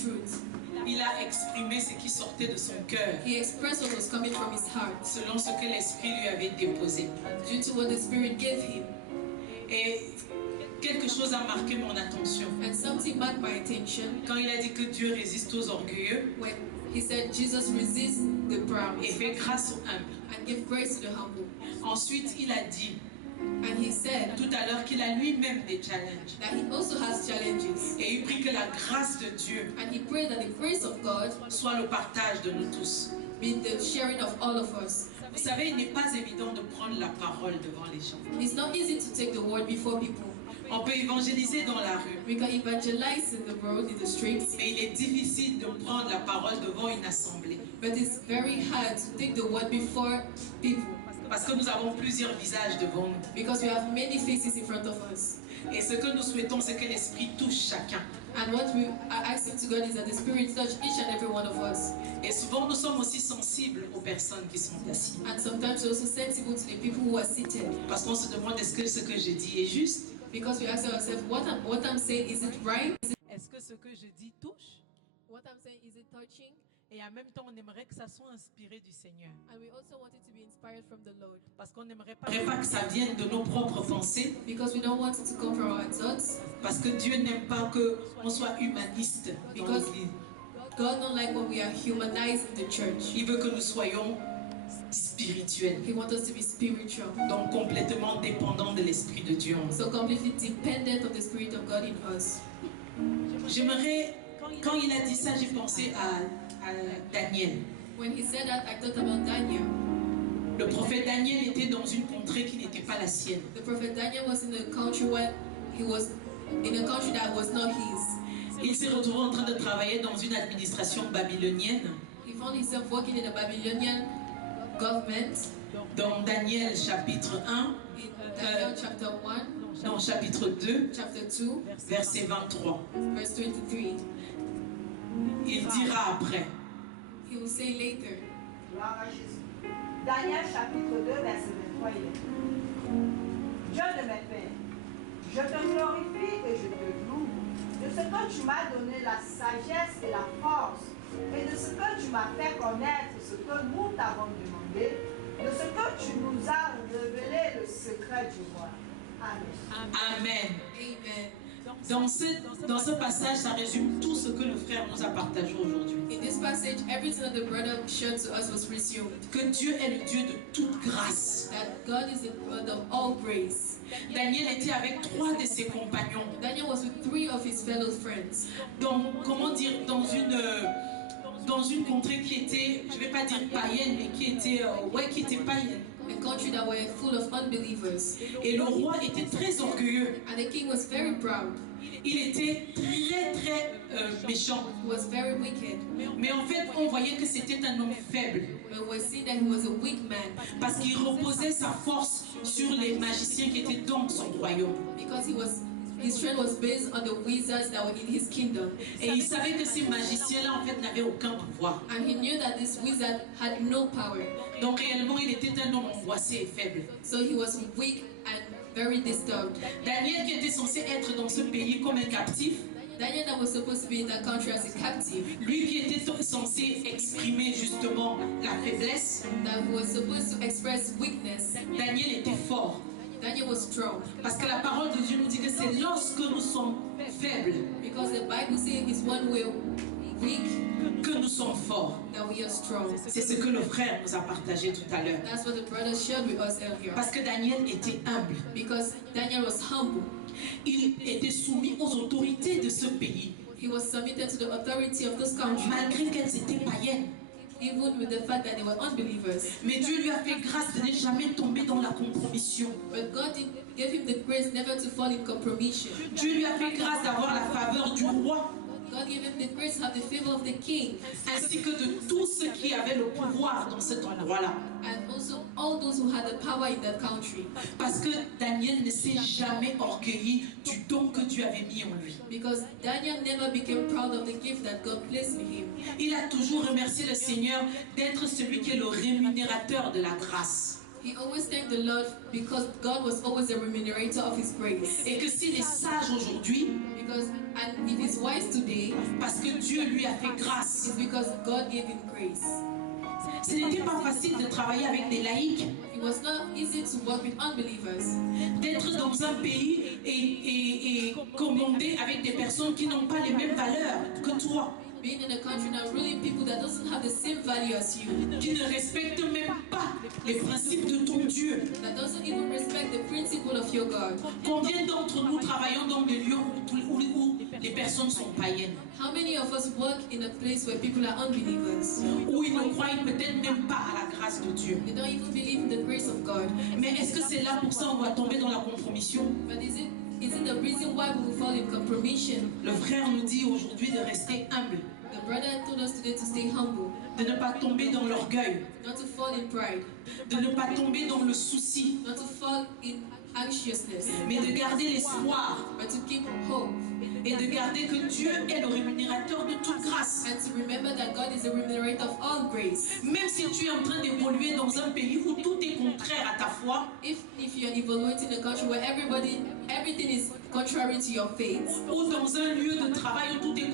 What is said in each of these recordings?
truth. Il a exprimé ce qui sortait de son cœur, He expressed what was coming from his heart, selon ce que l'Esprit lui avait déposé. due to what the Spirit gave him. Et quelque chose a marqué mon attention. And something marked my attention Quand il a dit que Dieu résiste aux orgueilleux when he said Jesus resists the proud et fait grâce aux humbles. and give grace to the humble. Ensuite, il a dit And he said tout à l'heure qu'il a lui-même des challenges. that he also has challenges. Et il prie que la grâce de Dieu And he prayed that the grace of God soit le partage de nous tous. be the sharing of all of us. Vous savez, il n'est pas évident de prendre la parole devant les gens. It's not easy to take the word before people. On peut évangéliser dans la rue, We can evangelize in the road, in the streets, mais il est difficile de prendre la parole devant une assemblée. but it's very hard to take the word before people Parce que nous avons plusieurs visages devant nous. because we have many faces in front of us. Et ce que nous souhaitons, c'est que l'Esprit touche chacun. And what we are asking to God is that the Spirit touch each and every one of us. Et souvent, nous sommes aussi sensibles aux personnes qui sont assises. And sometimes we're also sensible to the people who are seated Parce qu'on se demande, est-ce que ce que je dis est juste? because we ask ourselves, what I'm saying, is it right? Est-ce que ce que je dis touche? What I'm saying, is it touching? Et en même temps, on aimerait que ça soit inspiré du Seigneur. And we also want it to be inspired from the Lord Parce qu'on n'aimerait pas que ça vienne de nos propres pensées. because we don't want it to come from our thoughts. Parce que Dieu n'aime pas qu'on soit humaniste dans Because l'Église. God don't like when we are humanized in the church. Il veut que nous soyons spirituels. He wants us to be spiritual. Donc complètement dépendants de l'Esprit de Dieu. So completely dependent on the Spirit of God in us. J'aimerais, quand il a dit ça, j'ai pensé à Daniel. When he said that, I thought about Daniel. Le prophète Daniel était dans une contrée qui n'était pas la sienne. The prophet Daniel was in a country where he was in a country that was not his. Il s'est retrouvé en train de travailler dans une administration babylonienne. He found himself working in the Babylonian government. Dans Daniel chapitre 1, In Daniel chapter 1, non, chapitre 2, chapter 2, verset 23. verse 23. Il dira après. He will say later. Gloire à Jésus. Daniel chapitre 2, verset 23, il est Dieu de mes pères, je te glorifie et je te loue de ce que tu m'as donné la sagesse et la force, et de ce que tu m'as fait connaître ce que nous t'avons demandé, de ce que tu nous as révélé le secret du roi. Amen. Amen. Amen. Dans ce passage, ça résume tout ce que le frère nous a partagé aujourd'hui. In this passage, everything that the brother shared to us was resumed. Que Dieu est le Dieu de toute grâce. That God is the God of all grace. Daniel était avec 3 de ses compagnons. Daniel was with 3 of his fellow friends. Donc, comment dire, dans une contrée qui était, je ne vais pas dire païenne, mais qui était païenne. A country that were full of unbelievers. Et le roi était très orgueilleux. And the king was very proud. Il était très méchant. He was very wicked. Mais en fait, on voyait que c'était un homme faible. But we see that he was a weak man. Parce qu'il reposait sa force sur les magiciens qui étaient dans son royaume. Because his strength was based on the wizards that were in his kingdom. Et il savait que ces magiciens-là, en fait, n'avaient aucun pouvoir. And he knew that this wizard had no power. Donc réellement, il était un homme angoissé et faible. So he was weak and very disturbed. Daniel, qui était censé être dans ce pays comme un captif, Daniel that was supposed to be in that country as a captive, lui qui était censé exprimer justement la faiblesse, that was supposed to express weakness, Daniel était fort. Daniel was strong. Parce que la parole de Dieu nous dit que c'est lorsque nous sommes faibles Because the Bible says it's when we're weak que nous sommes forts. that we are strong. C'est ce que le frère nous a partagé tout à l'heure. That's what the brother shared with us earlier. Parce que Daniel était humble. Because Daniel was humble. Il était soumis aux autorités de ce pays, He was submitted to the authority of this country, malgré qu'elles étaient païennes. even with the fact that they were unbelievers. Mais Dieu lui a fait grâce de ne jamais tomber dans la compromission. But God gave him the grace never to fall in compromission. Dieu lui a fait grâce d'avoir la faveur du roi, God gave him the grace to have the favor of the king, ainsi que de tous ceux qui avaient le pouvoir dans cet endroit-là. and also all those who had the power in that country. Parce que Daniel ne s'est jamais orgueilli du don que Dieu avait mis en lui. Because Daniel never became proud of the gift that God placed in him. Il a toujours remercié le Seigneur d'être celui qui est le rémunérateur de la grâce. He always thanked the Lord because God was always the remunerator of his grace. Et que s'il est sage aujourd'hui, Because, and if he's wise today, parce que Dieu lui a fait grâce. it's because God gave him grace. Ce n'était pas facile de travailler avec des laïcs, It was not easy to work with unbelievers, d'être dans un pays et commander avec des personnes qui n'ont pas les mêmes valeurs que toi, being in a country now ruling people that doesn't have the same value as you, qui ne respectent même pas les principes de ton Dieu. that doesn't even respect the principle of your God. Combien d'entre nous travaillons dans des lieux où les personnes sont païennes, How many of us work in a place where people are unbelievers? où ils ne croient peut-être même pas à la grâce de Dieu? They don't even believe in the grace of God. Mais est-ce que c'est là pour ça on va tomber dans la compromission? But is it the reason why we will fall in compromission? Le frère nous dit aujourd'hui de rester humble, The brother told us today to stay humble, de ne pas tomber dans l'orgueil, not to fall in pride, de ne pas tomber dans le souci, not to fall in anxiousness, mais de garder l'espoir but to keep hope et de garder que Dieu est le rémunérateur de toute grâce. and to remember that God is the remunerator of all grace. Même si tu es en train d'évoluer dans un pays où tout est contraire à ta foi, If you are evaluating a country where everything is contrary to your faith, ou dans un lieu de travail où tout est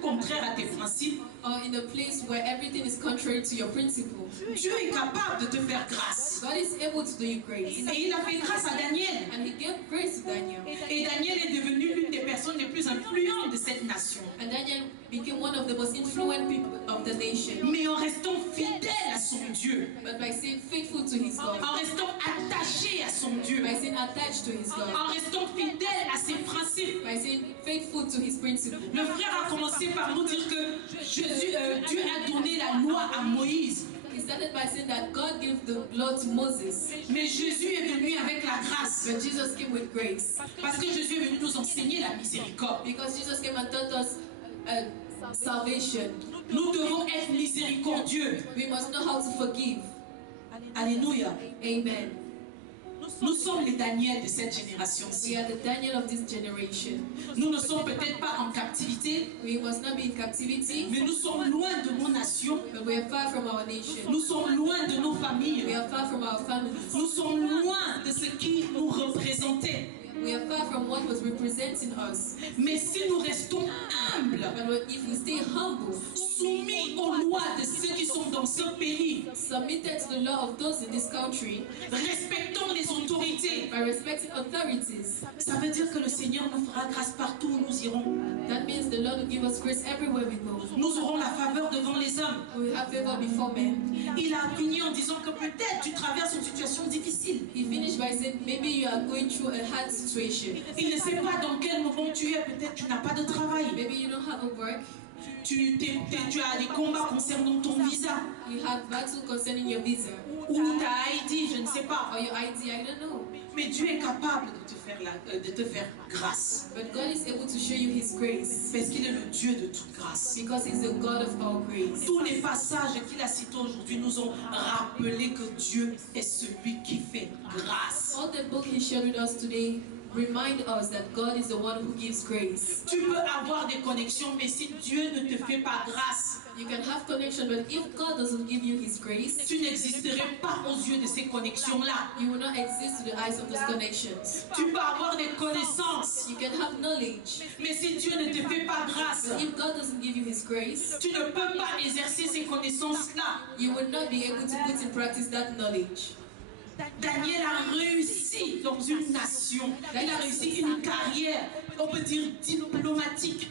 contraire à tes principes, or in a place where everything is contrary to your principle, Dieu est capable de te faire grâce. God is able to do you grace. Et il a fait grâce à Daniel. And he gave grace to Daniel. Et Daniel est devenu l'une des personnes les plus influentes de cette nation. And Daniel became one of the most influential people of the nation. Mais en restant fidèle à son Dieu, But by staying faithful to his God, en restant attaché à son Dieu, by staying attached to his God, en restant fidèle à ses principes. by staying faithful to his principle. Le frère a commencé par nous dire que Dieu a donné la loi à Moïse. He started by saying that God gave the law to Moses, Mais Jésus est venu avec la grâce. but Jesus came with grace. Parce que Jésus est venu nous enseigner la miséricorde. Because Jesus came and taught us salvation. Nous devons être miséricordieux. We must know how to forgive. Alléluia. Amen. Nous sommes les Daniel de cette génération-ci. We are the Daniel of this generation. Nous ne sommes peut-être pas en captivité, We must not be in captivity, mais nous sommes loin de nos nations. but we are far from our nation. Nous sommes loin de nos We familles. are far from our families. Nous sommes loin de ce qui nous représentait. We are far from what was representing us. Mais si nous restons humbles, But if we stay humble, soumis aux lois de ceux qui sont dans ce pays, submitted to the law of those in this country, respectant les autorités, by respecting authorities, ça veut dire que le Seigneur nous fera grâce partout où nous irons. that means the Lord will give us grace everywhere we go. Nous aurons la faveur devant les hommes. We will have favor before men. Il a fini en disant que peut-être tu traverses une situation difficile. He finished by saying, maybe you are going through a hard situation. Il ne sait pas dans quel moment tu es. Peut-être tu n'as pas de travail. Maybe you don't have a work. Tu as des combats concernant ton visa You have battle concerning your visa ou ta ID, je ne sais pas. or your ID. I don't know. Mais Dieu est capable de te faire grâce. But God is able to show you His grace Parce qu'il est le Dieu de toute grâce. because He's the God of all grace. Tous les passages qu'il a cités aujourd'hui nous ont rappelé que Dieu est celui qui fait grâce. All the book He shared with us today remind us that God is the one who gives grace. Tu peux avoir des connexions, mais si Dieu ne te fait pas grâce, You can have connection, but if God doesn't give you His grace, tu n'existerais pas aux yeux de ces connexions-là. you will not exist to the eyes of those connections. Tu peux avoir des connaissances, You can have knowledge, mais si Dieu ne te fait pas grâce, but if God doesn't give you His grace, tu ne peux pas exercer ces connaissances-là. you will not be able to put in practice that knowledge. Daniel a réussi dans une nation. Il a réussi une carrière, on peut dire diplomatique,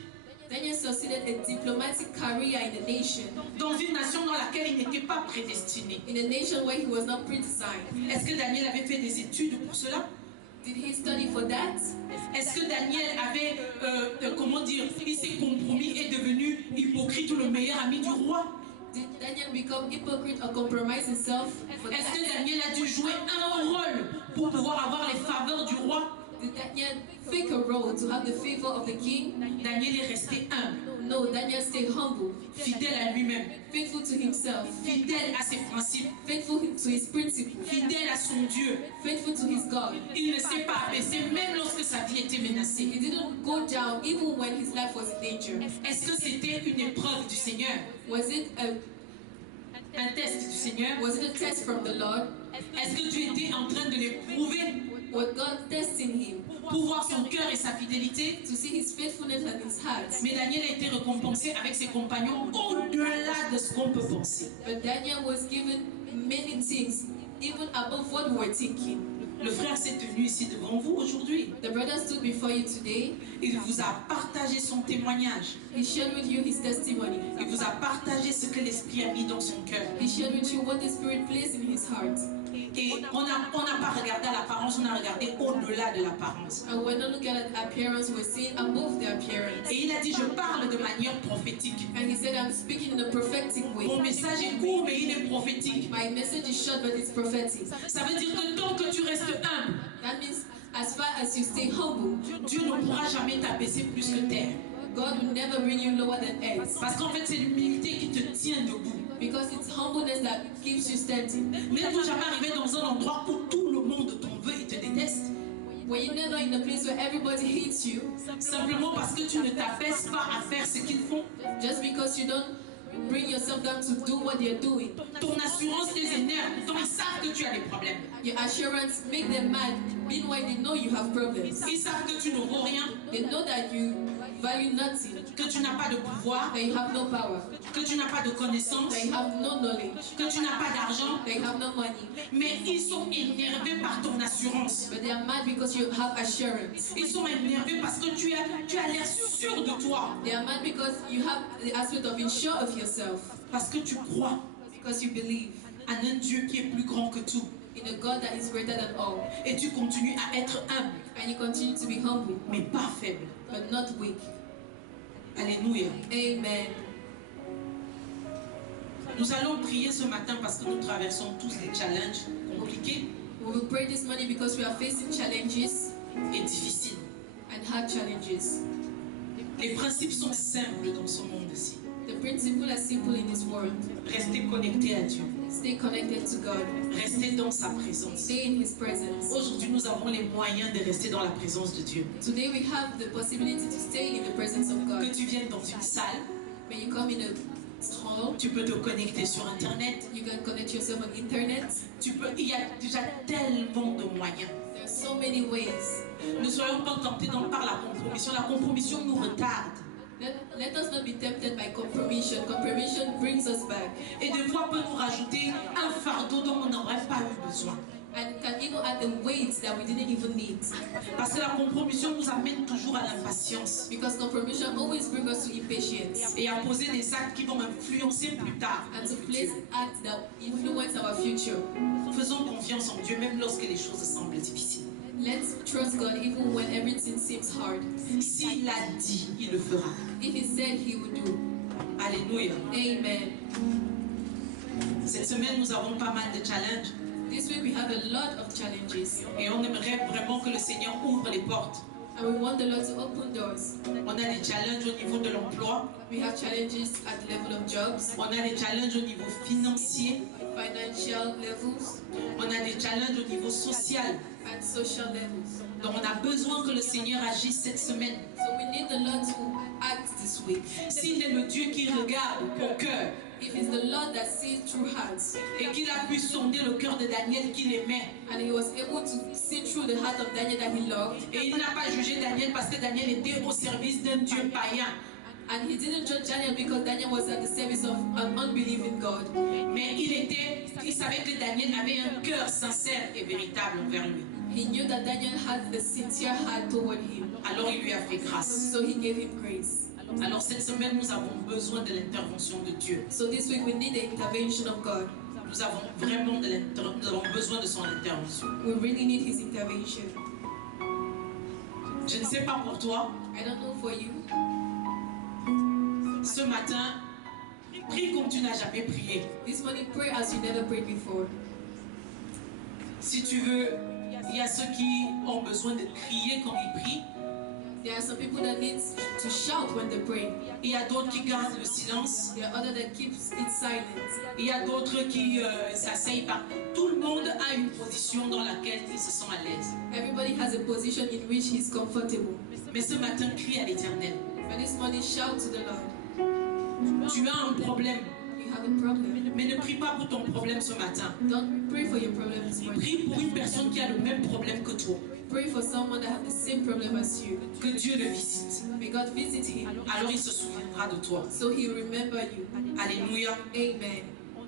Daniel succeeded a diplomatic career in a nation, dans une nation dans laquelle il n'était pas prédestiné. in a nation where he was not predestined. Est-ce que Daniel avait fait des études pour cela? Did he study for that? Est-ce que Daniel avait, il s'est compromis et devenu hypocrite ou le meilleur ami du roi? Did Daniel become hypocrite or compromise himself for Est-ce que that? Daniel a dû jouer un rôle pour pouvoir avoir les faveurs du roi? Did Daniel fake a role to have the favor of the king? Daniel est resté humble, No, Daniel stayed humble, fidèle à lui-même, faithful to himself, fidèle à ses principes, faithful to his principles, fidèle à son Dieu. faithful to his God. Il ne s'est pas abaissé même lorsque sa vie était menacée. He didn't go down even when his life was in danger. Est-ce que c'était une épreuve du Seigneur? Was it un test du Seigneur? Was it a test from the Lord? Est-ce que tu étais en train de l'éprouver Was God testing him pour voir son cœur et sa fidélité? to see his faithfulness and his heart? Mais Daniel a été récompensé avec ses compagnons au-delà de ce qu'on peut penser. But Daniel was given many things, even above what we were thinking. Le frère s'est tenu ici devant vous aujourd'hui. The brother stood before you today. Il vous a partagé son témoignage. He shared with you his testimony. Il vous a partagé ce que l'Esprit a mis dans son cœur. He shared with you what the Spirit placed in his heart. Et on n'a pas regardé à l'apparence, on a regardé au-delà de l'apparence. And we're not looking at appearance, we're seeing above the appearance. Et il a dit, je parle de manière prophétique. And he said, I'm speaking in a prophetic way. Mon message est court, mais il est prophétique. My message is short, but it's prophetic. Ça veut dire que tant que tu restes humble, That means as far as you stay humble, Dieu ne pourra jamais t'abaisser plus que terre. God will never bring you lower than earth. Parce qu'en fait, c'est l'humilité qui te tient debout. Because it's humbleness that keeps you standing. N'es-tu jamais arrivé dans un endroit où tout le monde t'en veut et te déteste? When you're never in a place where everybody hates you, Simplement parce que tu ne t'abaisses pas à faire ce qu'ils font. just because you don't bring yourself down to do what they're doing. Ton assurance les énerve. Pourtant, ils savent que tu as des problèmes. Your assurance make them mad. Meanwhile, they know you have problems. Ils savent que tu ne vaux rien, They know that you value nothing, que tu n'as pas de pouvoir, that you have no power, que tu n'as pas de connaissances, that you have no knowledge, que tu n'as pas d'argent. that you have no money. Mais ils sont énervés par ton assurance. But they are mad because you have assurance. Ils sont énervés parce que tu as l'air sûr de toi. They are mad because you have the aspect of being sure of yourself, Parce que tu crois because you believe en un Dieu qui est plus grand que tout. in a God that is greater than all. Et tu continues à être humble, And you continue to be humble, mais pas faible. but not weak. Alléluia. Amen. Nous allons prier ce matin parce que nous traversons tous des challenges compliqués We will pray this morning because we are facing challenges et difficiles. and hard challenges. Les principes sont simples dans ce monde-ci. The principle is simple in this world. Restez connectés à Dieu. Stay connected to God. Restez dans sa présence. Stay in His presence. Aujourd'hui, nous avons les moyens de rester dans la présence de Dieu. Today we have the possibility to stay in the presence of Que God. tu viennes dans une salle, When you come in a hall, tu peux te connecter sur Internet. you can connect yourself on internet. Il y a déjà tellement de moyens. There are so many ways. Ne soyons pas tentés par la compromission. La compromission nous retarde. Let us not be tempted by compromission. Compromission brings us back Et des fois peut nous rajouter un fardeau dont on n'aurait pas eu besoin. and can even add the weights that we didn't even need. Parce que la compromission nous amène toujours à l'impatience Because compromission always brings us to impatience et à poser des actes qui vont influencer plus tard. and to place acts that influence our future. Faisons confiance en Dieu même lorsque les choses semblent difficiles. Let's trust God even when everything seems hard. S'il l'a dit, il le fera. If He said He would do. Alléluia. Amen. Cette semaine, nous avons pas mal de challenges This week we have a lot of challenges et on aimerait vraiment que le Seigneur ouvre les portes. and we want the Lord to open doors. On a des challenges au niveau de l'emploi, We have challenges at the level of jobs, on a des challenges au niveau financier, financial levels, on a des challenges au niveau social. and social levels. Donc on a besoin que le Seigneur agisse cette semaine. So we need the Lord to act this week. S'il est le Dieu qui regarde au cœur If it's the Lord that sees through hearts et qu'il a pu sonder le cœur de Daniel qu'il aimait, and He was able to see through the heart of Daniel that He loved, et il n'a pas jugé Daniel parce que Daniel était au service d'un Dieu païen, and He didn't judge Daniel because Daniel was at the service of an unbelieving God, mais il savait que Daniel avait un cœur sincère et véritable envers lui. He knew that Daniel had a sincere heart toward Him, Alors il lui a fait grâce. so He gave him grace. Alors cette semaine, nous avons besoin de l'intervention de Dieu. So this week we need the intervention of God. Nous avons vraiment nous avons besoin de son intervention. We really need His intervention. Je ne sais pas pour toi, I don't know for you. ce matin, prie comme tu n'as jamais prié. This morning, pray as you never prayed before. Si tu veux, il y a ceux qui ont besoin de crier quand ils prient. There are some people that need to shout when they pray. Il y a d'autres qui gardent le silence. There are others that keep it silent. Il y a d'autres qui s'asseyent par. Tout le monde a une position dans laquelle il se sent à l'aise. Everybody has a position in which he's comfortable. Mais ce matin, crie à l'Éternel. But this morning, shout to the Lord. Tu as un problème. You have a problem. Mais ne prie pas pour ton problème ce matin. Don't pray for your problem this morning. Prie pour une personne qui a le même problème que toi. Pray for someone that have the same problem as you. Que Dieu le visite. May God visit him. Alors il se souviendra de toi. So he will remember you. Alléluia. Amen.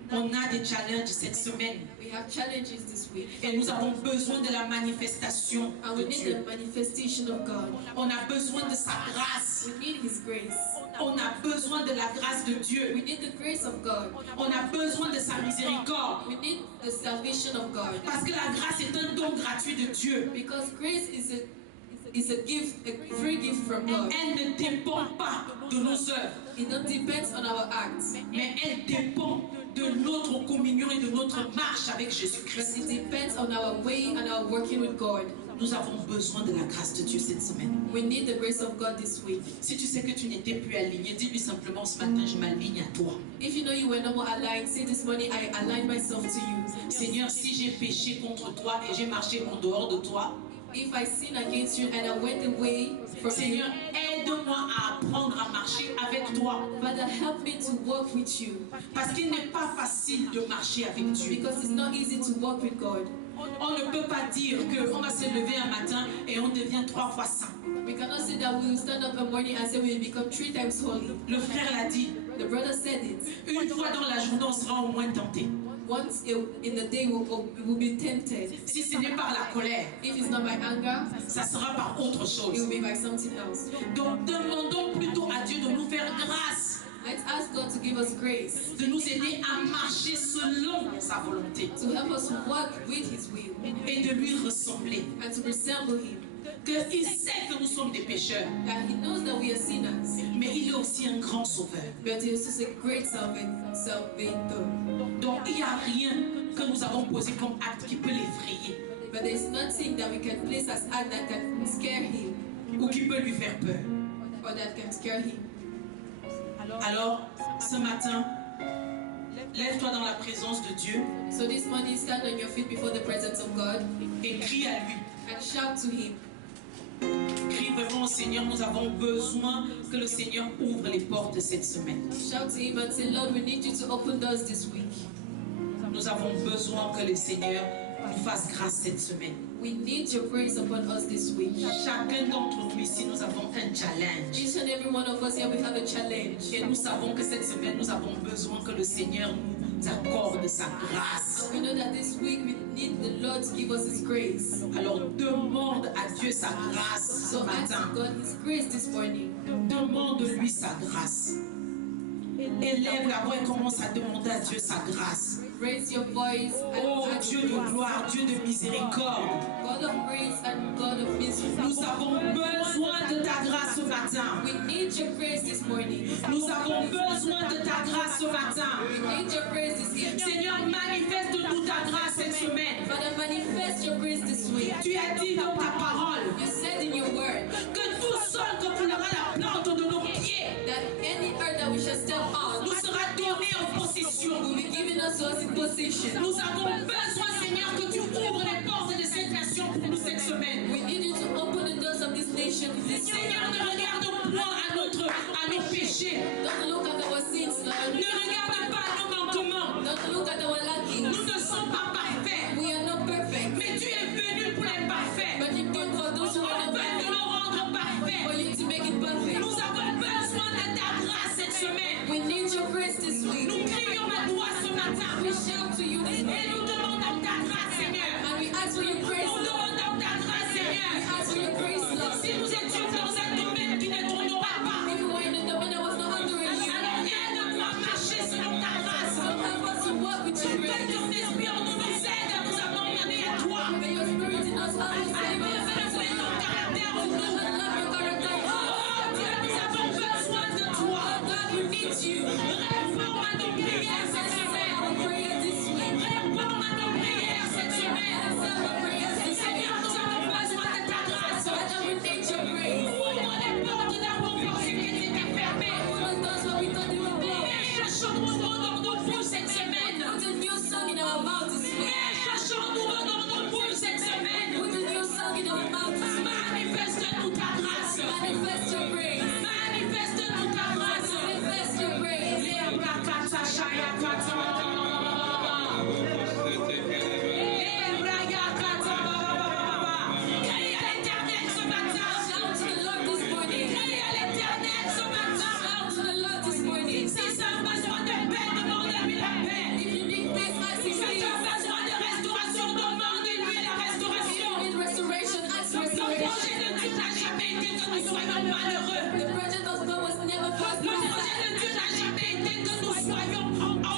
On a des challenges cette semaine. We have challenges this week. Et nous avons besoin de la manifestation And de we need Dieu. the manifestation of God. On a besoin de sa grâce. We need his grace. On a besoin de la grâce de Dieu. We need the grace of God. On a besoin de sa miséricorde. We need the salvation of God. Parce que la grâce est un don gratuit de Dieu. Because grace is a gift, a free gift from God. Elle ne dépend pas de nos œuvres, It don't depend on our acts, mais elle dépend de notre communion et de notre marche avec but Jésus-Christ. it depends on our way and our working with God. Nous avons besoin de la grâce de Dieu cette semaine. We need the grace of God this week. Si tu sais que tu n'étais plus aligné, dis-lui simplement ce matin, je m'aligne à toi. If you know you were no more aligned, say this morning, I align myself to you. Seigneur, si j'ai péché contre toi et j'ai marché en dehors de toi, If I sin against you and I went away from you, Seigneur, aide-moi à apprendre à marcher avec toi. Father, help me to walk with you. Parce qu'il n'est pas facile de marcher avec Dieu. Because it's not easy to walk with God. On ne peut pas dire qu'on va se lever un matin et on devient 3 fois saint. We cannot say that we will stand up in the morning and say we will become 3 times holy. Le frère l'a dit, The brother said it. une fois dans la journée, on sera au moins tenté. Once in the day we will be tempted. Si ce n'est par la colère, If it's not by anger, ça sera par autre it will chose. be by something else. Donc demandons plutôt à Dieu de nous faire grâce, Let's ask God to give us grace, de nous aider à marcher selon sa volonté to help us walk with His will et de lui ressembler. and to resemble Him. Qu'il sait que nous sommes des pécheurs, That He knows that we are sinners, mais il est aussi un grand sauveur. but He is also a great salvator. Donc il n'y a rien que nous avons posé comme acte qui peut l'effrayer But there is nothing that we can place as act that can scare Him ou qui peut lui faire peur. or that can scare Him. Alors, ce matin, lève-toi dans la présence de Dieu So this morning, stand on your feet before the presence of God et crie à lui. and shout to Him. Crie vraiment au Seigneur, nous avons besoin que le Seigneur ouvre les portes cette semaine. Shout to Him and say, Lord, we need you to open doors this week. Nous avons besoin que le Seigneur nous fasse grâce cette semaine. We need your grace upon us this week. Chacun d'entre nous ici, nous avons un challenge. Each and every one of us here, we have a challenge. Et nous savons que cette semaine, nous avons besoin que le Seigneur nous accorde sa grâce. And we know that this week we need the Lord to give us His grace. Alors demande à Dieu sa grâce ce So ask matin. God His grace this morning. Demande-lui sa grâce. Élève la voix et commence à demander à Dieu sa grâce. Raise your voice and Oh ask Dieu de Him. gloire, Dieu de miséricorde. God of grace and God of misery. Nous avons besoin de ta grâce ce matin. We need your grace this morning. Nous avons besoin de ta grâce ce matin. We need your grace this evening. Seigneur, manifeste-nous ta grâce cette semaine. Father, manifest your grace this week. Tu as dit dans ta parole You said in your word que tout seul que coulera la plante de nos pieds that any earth that we shall step on nous sera donné en possession. will be given us to us in possession. Nous avons besoin, Seigneur, que tu ouvres les portes de cette nation pour nous cette semaine. We need you to open the doors of this nation this week. Seigneur, ne regarde point à nos péchés. Don't look at our sins, Lord. Ne regarde pas à nos manquements. Don't look at our lackings. Nous ne sommes pas parfaits. We are not perfect. Mais tu es venu pour les parfaits. But you came for those who are not Afin de perfect. nous rendre For parfaits. you to make it perfect. Nous avons besoin de ta grâce cette semaine. We need your grace this week. Nous crions à toi ce matin. We shout to you this Et morning. nous demandons ta grâce, Seigneur. And we ask for your grace, Nous Lord. demandons ta grâce, We Seigneur. ask for your grace, Lord. Si nous étions dans un domaine qui ne tournera pas, If we were in a domain that was not under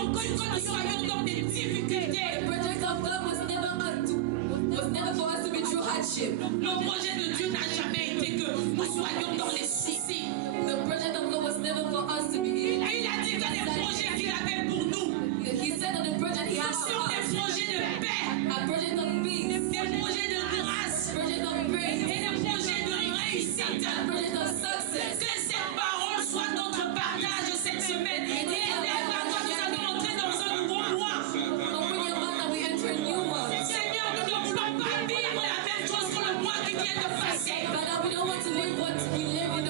Encore que nous soyons dans des difficultés. The project of God was never for us to be through hardship. Le projet de Dieu n'a jamais été que nous soyons dans les soucis. The project of God was never for us to be Il a dit que les projets qu'il avait pour nous, He said that the project He has ce for sont des us, projets de paix, a project of peace, des projets de grâce project of et praise, des projets de réussite. a project of success. Que cette parole soit notre partage cette semaine. Et maintenant, nous allons entrer dans un nouveau mois. Open your mouth and we enter a new month. Seigneur, nous ne voulons pas vivre la même chose que le mois qui vient de passer. Father, we don't want to live what we live in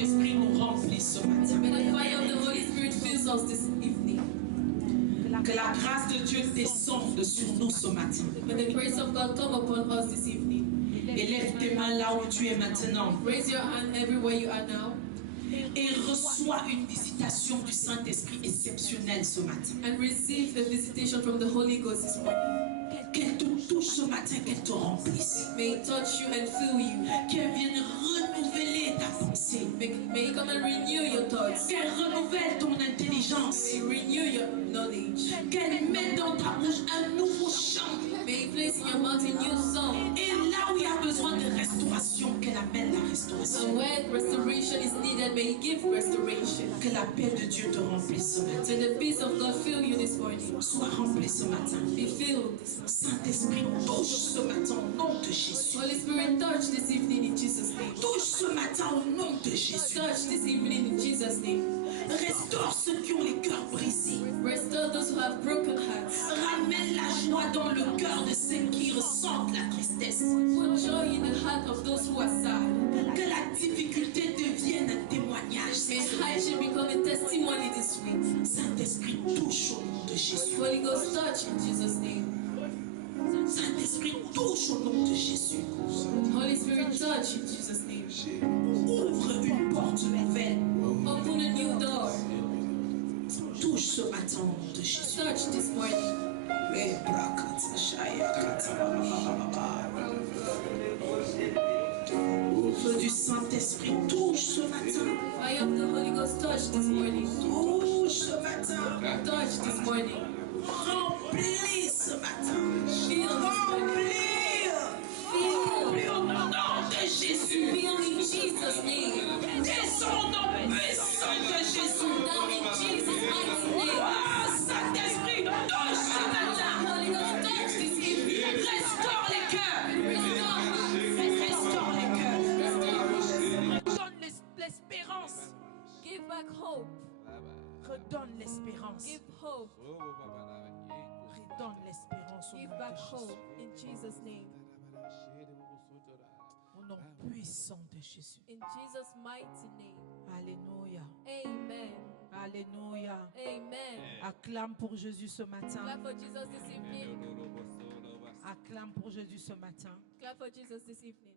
Saint-Esprit nous remplisse ce matin. May the fire of the Holy Spirit fills us this evening. Que la grâce de Dieu descende sur nous ce matin. May the grace of God come upon us this evening. Élève tes mains là où tu es maintenant. Raise your hand everywhere you are now. Et reçois une visitation du Saint-Esprit exceptionnelle ce matin. And receive a visitation from the Holy Ghost this morning. Qu'elle te touche ce matin, qu'elle te remplisse. May it touch you and fill you. Qu'elle vienne renouveler ta pensée. May it come and renew your thoughts. Qu'elle renouvelle ton intelligence. May it renew your knowledge. Qu'elle mette dans ta bouche un nouveau chant. May it place in your mouth a new song. Et là où il y a besoin de restauration, qu'elle amène la restauration. And where restoration is needed, may He give restoration. Que la paix de Dieu te remplisse ce matin. May the peace of God fill you this morning. Sois rempli ce matin. Be filled this morning. Saint-Esprit, touche ce matin au nom de Jésus. Holy Spirit, touch this evening in Jesus' name. Touche ce matin au nom de Jésus. Touch this evening in Jesus' name. Restaure ceux qui ont les cœurs brisés. Restore those who have broken hearts. Ramène la joie dans le cœur de ceux qui ressentent la tristesse. Put joy in the heart of those who are sad. Que la difficulté devienne un témoignage. May hardship become a testimony this week. Saint-Esprit, touche au nom de Jésus. Holy Ghost, touch in Jesus' name. Saint-Esprit, touche au nom de Jésus. Holy Spirit, touch in Jesus' name. Ouvre une porte nouvelle. Open a new door. Touche ce matin au nom de Jésus. Touch this morning. Feu du Saint-Esprit, touche ce matin. Fire of the Holy Ghost, touch this morning. Touche ce matin. Touch this morning. Remplis ce matin. Fill this morning. Remplis au nom de Jésus. Fill in Jesus' name. Descends au nom puissant de Jésus. Down in Jesus' mighty name. Oh, Saint-Esprit, touche ce matin. Holy Ghost, touch this evening. Restaure les cœurs. Restore us. Restaure les cœurs. Restore us. Donne l'espérance. Give back hope. Redonne l'espérance. Give hope. Redonne l'espérance au Give nom back de hope Jésus. in Jesus' name. Au nom puissant de Jésus. In Jesus' mighty name. Alléluia. Amen. Alléluia. Amen. Acclame pour Jésus ce matin. Clap for Jesus this evening. Acclame pour Jésus ce matin. Clap for Jesus this evening.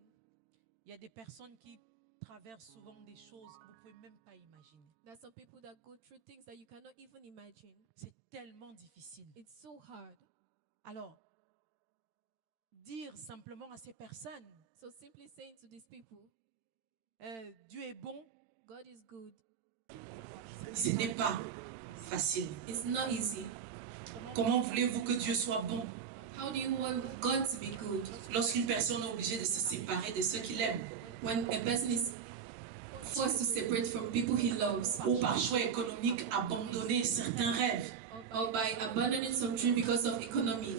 Il y a des personnes qui traversent souvent des choses que vous ne pouvez même pas imaginer. There are some people that go through things that you cannot even imagine. C'est tellement difficile. It's so hard. Alors, dire simplement à ces personnes, So simply saying to these people, Dieu est bon, God is good. ce n'est pas facile. It's not easy. Comment voulez-vous que Dieu soit bon How do you want God to be good lorsqu'une personne est obligée de se séparer de ceux qu'il aime, when a person is forced to separate from people he loves, ou par choix économique abandonner certains rêves, or by abandoning some dream because of economy,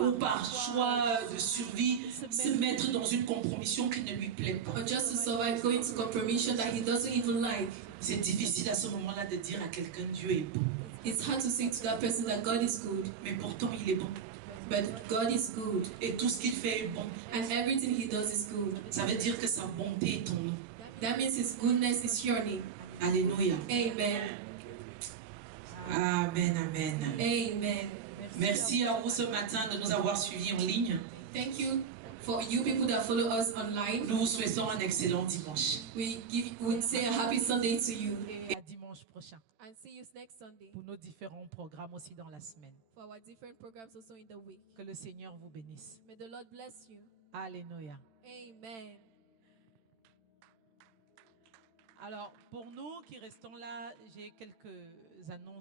ou par choix de survie se mettre dans une compromission qui ne lui plaît pas? or just to survive going to compromission that he doesn't even like? C'est difficile à ce moment-là de dire à quelqu'un Dieu est bon, It's hard to say to that person that God is good, mais pourtant il est bon. but God is good, Et tout ce qu'il fait est bon. and everything he does is good. Ça veut dire que sa bonté est en nous. That means his goodness is your name. Alléluia. Amen. Amen, amen. Amen. Merci à vous ce matin de nous avoir suivis en ligne. Thank you for you people that follow us online. Nous vous souhaitons un excellent dimanche. We would say a happy Sunday to you Et à dimanche prochain and see you next Sunday pour nos différents programmes aussi dans la semaine. for our different programs also in the week. Que le Seigneur vous bénisse. May the Lord bless you. Alléluia. Amen. Alors, pour nous qui restons là, j'ai quelques annonces.